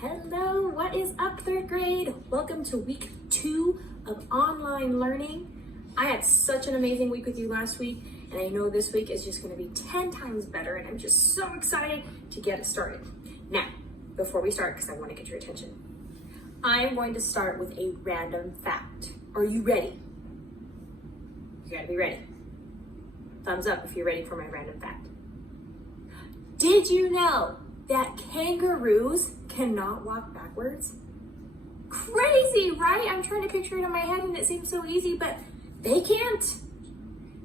Hello, what is up, third grade? Welcome to week 2 of online learning. I had such an amazing week with you last week, and I know this week is just going to be 10 times better, and I'm just so excited to get it started. Now, before we start, because I want to get your attention, I'm going to start with a random fact. Are you ready? You gotta be ready. Thumbs up if you're ready for my random fact. Did you know that kangaroos cannot walk backwards? Crazy, right? I'm trying to picture it in my head and it seems so easy, but they can't.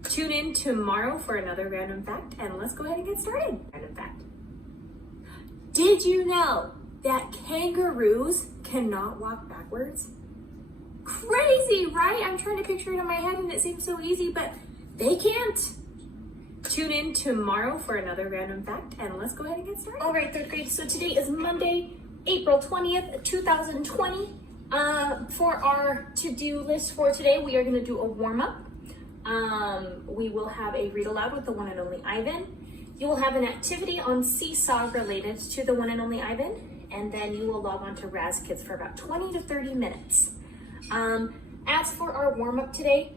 Tune in tomorrow for another random fact, and let's go ahead and get started. Random fact. Did you know that kangaroos cannot walk backwards? Crazy, right? I'm trying to picture it in my head and it seems so easy, but they can't. Tune in tomorrow for another random fact, and let's go ahead and get started. All right, third grade, so today is Monday, April 20th, 2020. For our to-do list for today, we are gonna do a warm-up. We will have a read aloud with the one and only Ivan. You will have an activity on Seesaw related to the one and only Ivan, and then you will log on to Raz Kids for about 20 to 30 minutes. As for our warm-up today,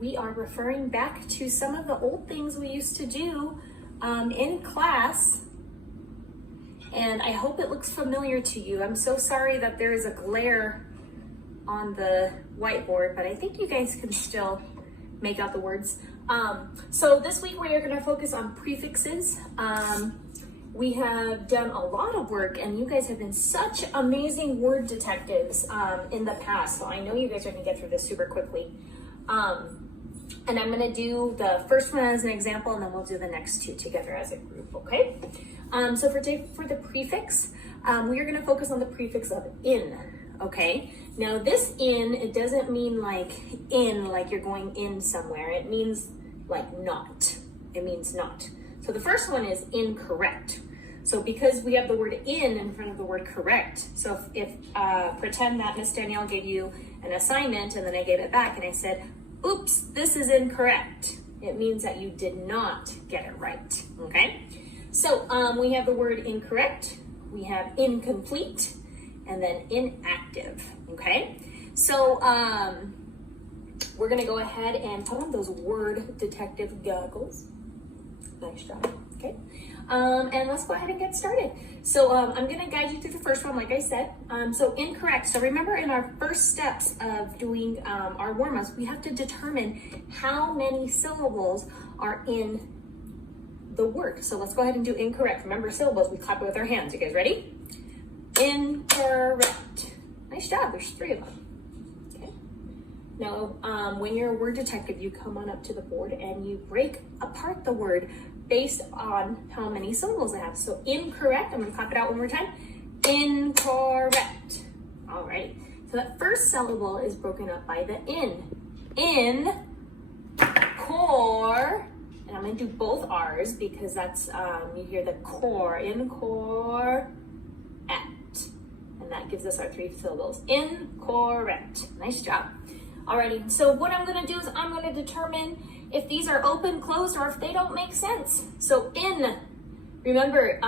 we are referring back to some of the old things we used to do in class, and I hope it looks familiar to you. I'm so sorry that there is a glare on the whiteboard, but I think you guys can still make out the words. So this week we are going to focus on prefixes. We have done a lot of work, and you guys have been such amazing word detectives in the past, so I know you guys are going to get through this super quickly. And I'm going to do the first one as an example, and then we'll do the next two together as a group, okay? So for today, for the prefix, we are going to focus on the prefix of in, okay? Now this in, it doesn't mean like in, like you're going in somewhere. It means like not. It means not. So the first one is incorrect. So because we have the word in front of the word correct, so if pretend that Miss Danielle gave you an assignment and then I gave it back and I said, oops, this is incorrect. It means that you did not get it right, okay? So we have the word incorrect, we have incomplete, and then inactive, okay? So we're gonna go ahead and put on those word detective goggles. Nice job, okay? And let's go ahead and get started. So I'm gonna guide you through the first one, like I said. So incorrect, so remember in our first steps of doing our warm-ups, we have to determine how many syllables are in the word. So let's go ahead and do incorrect. Remember syllables, we clap it with our hands. You guys ready? Incorrect. Nice job, there's 3 of them. Okay. Now, when you're a word detective, you come on up to the board and you break apart the word based on how many syllables it has. So incorrect, I'm gonna clap it out one more time. Incorrect. All right, so that first syllable is broken up by the in. In, core, and I'm gonna do both R's because that's, you hear the core, in, core, at. And that gives us our 3 syllables. Incorrect, nice job. Alrighty, so what I'm gonna do is I'm gonna determine if these are open, closed, or if they don't make sense. So in, remember,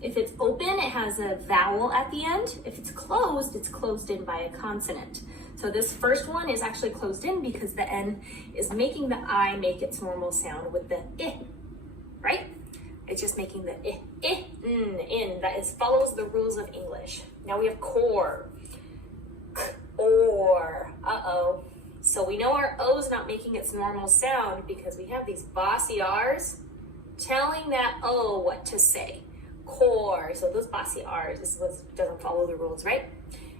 if it's open, it has a vowel at the end. If it's closed in by a consonant. So this first one is actually closed in because the N is making the I make its normal sound with the I, right? It's just making the I, in, that is follows the rules of English. Now we have core, or, uh-oh. So we know our O's not making its normal sound because we have these bossy R's telling that O what to say. Core, so those bossy R's, this doesn't follow the rules, right?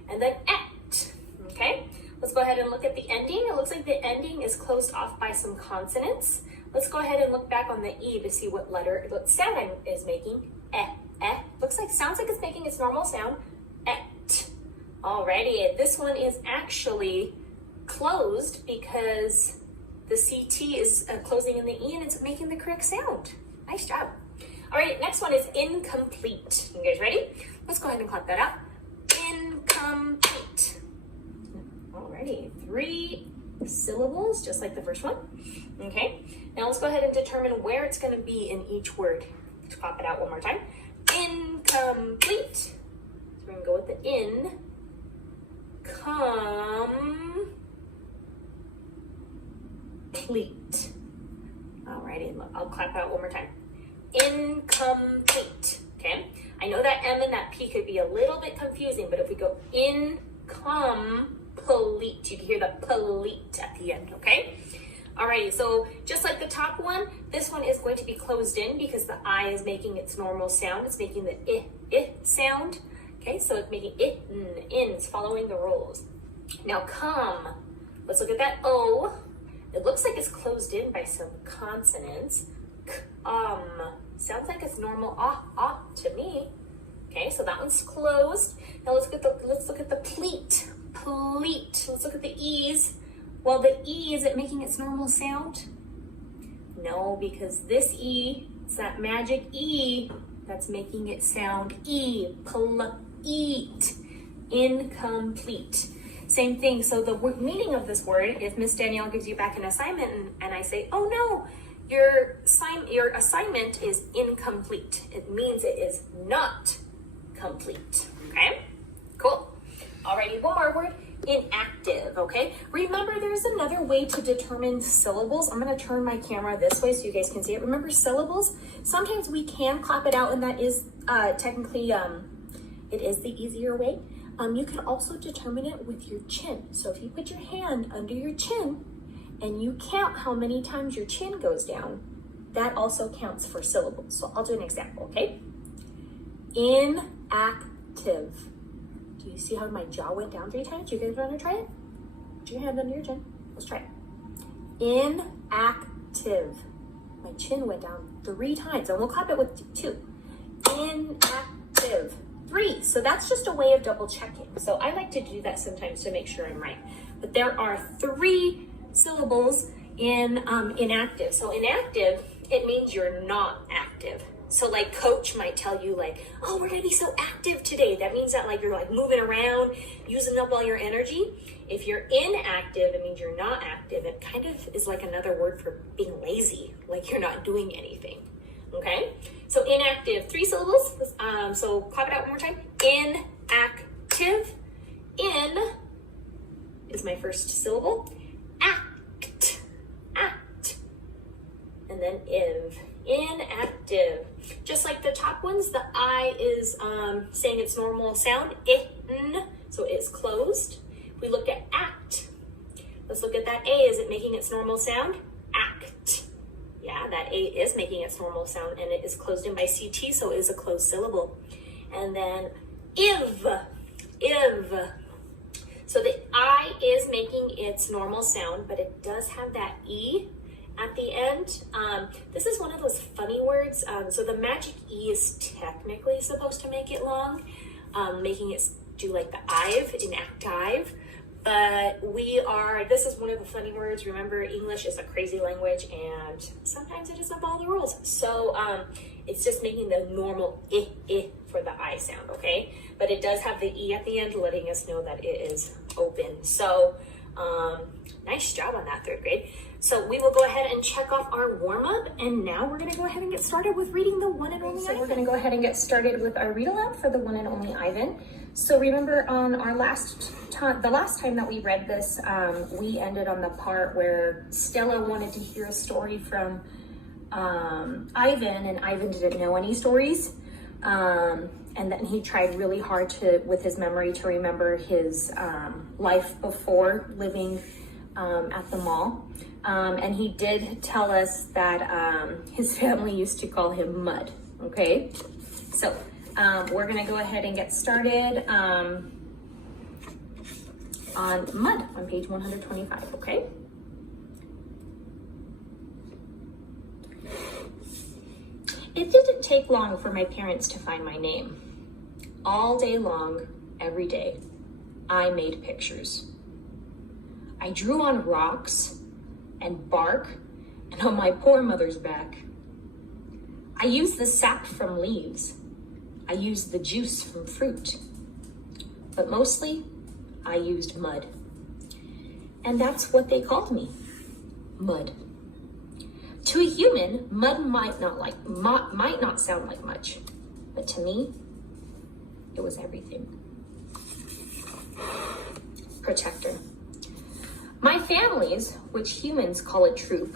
And then at, okay? Let's go ahead and look at the ending. It looks like the ending is closed off by some consonants. Let's go ahead and look back on the E to see what sound is making. Sounds like it's making its normal sound. Et. Alrighty, this one is actually closed because the CT is closing in the E and it's making the correct sound. Nice job. All right, next one is incomplete. You guys ready? Let's go ahead and clap that out. Incomplete. Alrighty, 3 syllables, just like the first one. Okay, now let's go ahead and determine where it's gonna be in each word. Let's clap it out one more time. Incomplete. the incomplete. Alrighty, I'll clap out one more time. Incomplete, okay? I know that M and that P could be a little bit confusing, but if we go incomplete, you can hear the polite at the end, okay? Alrighty, so just like the top one, this one is going to be closed in because the I is making its normal sound. It's making the I sound. Okay, so it's making it, in, it's following the rules. Now come, let's look at that O. It looks like it's closed in by some consonants. Sounds like it's normal to me. Okay, so that one's closed. Now let's look at the pleat. Let's look at the E's. Well, the E, is it making its normal sound? No, because this E, it's that magic E that's making it sound E, eat, incomplete. Same thing, so the meaning of this word, if Miss Danielle gives you back an assignment and I say, oh no, your assignment is incomplete. It means it is not complete, okay? Cool. Alrighty, one more word. Inactive, okay? Remember, there's another way to determine syllables. I'm going to turn my camera this way so you guys can see it. Remember syllables? Sometimes we can clap it out, and that is technically, it is the easier way. You can also determine it with your chin. So if you put your hand under your chin and you count how many times your chin goes down, that also counts for syllables. So I'll do an example, okay? Inactive. Do you see how my jaw went down 3 times? You guys want to try it? Put your hand under your chin. Let's try it. Inactive. My chin went down 3 times, and we'll clap it with 2. Inactive. 3. So that's just a way of double checking. So I like to do that sometimes to make sure I'm right. But there are 3 syllables in inactive. So inactive, it means you're not active. So like coach might tell you like, oh, we're gonna be so active today. That means that like you're like moving around, using up all your energy. If you're inactive, it means you're not active. It kind of is like another word for being lazy, like you're not doing anything, okay? So inactive, 3 syllables. So clap it out one more time. Inactive. In is my first syllable. Act. And then iv. Inactive. Just like the top ones, the I is saying its normal sound, in, so it's closed. We look at act. Let's look at that A. Is it making its normal sound? Act. Yeah, that A is making its normal sound, and it is closed in by CT, so it is a closed syllable. And then iv. So the I is making its normal sound, but it does have that E at the end. This is one of those funny words. So the magic E is technically supposed to make it long, making it do like the I've, inactive. But this is one of the funny words. Remember, English is a crazy language and sometimes it doesn't follow the rules. So it's just making the normal I for the I sound, okay? But it does have the E at the end, letting us know that it is open. So nice job on that, 3rd grade. So we will go ahead and check off our warm-up, and now we're going to go ahead and get started with reading the one and only Ivan. We're going to go ahead and get started with our read aloud for the one and only Ivan. So remember on our the last time that we read this, we ended on the part where Stella wanted to hear a story from Ivan, and Ivan didn't know any stories. And then he tried really hard with his memory to remember his life before living at the mall. And he did tell us that his family used to call him Mud, okay? So we're gonna go ahead and get started on Mud on page 125, okay? It didn't take long for my parents to find my name. All day long, every day, I made pictures. I drew on rocks and bark and on my poor mother's back. I used the sap from leaves. I used the juice from fruit. But mostly, I used mud. And that's what they called me, Mud. To a human, mud might not sound like much, but to me, it was everything. protector. My family's, which humans call a troop,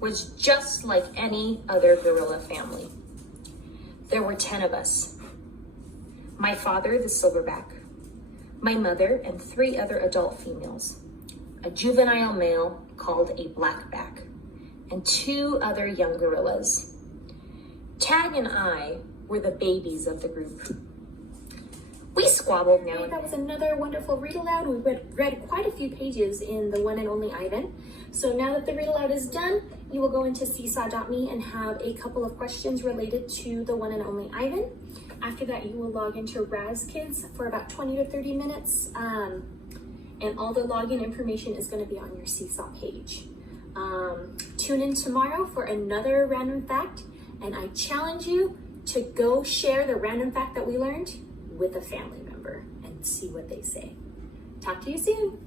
was just like any other gorilla family. There were 10 of us. My father, the silverback, my mother, and 3 other adult females, a juvenile male called a blackback, and 2 other young gorillas. Tag and I were the babies of the group. We squabbled now. That was another wonderful read aloud. We read quite a few pages in The One and Only Ivan. So now that the read aloud is done, you will go into seesaw.me and have a couple of questions related to The One and Only Ivan. After that, you will log into Raz Kids for about 20 to 30 minutes. And all the login information is going to be on your Seesaw page. Tune in tomorrow for another random fact. And I challenge you to go share the random fact that we learned with a family member and see what they say. Talk to you soon.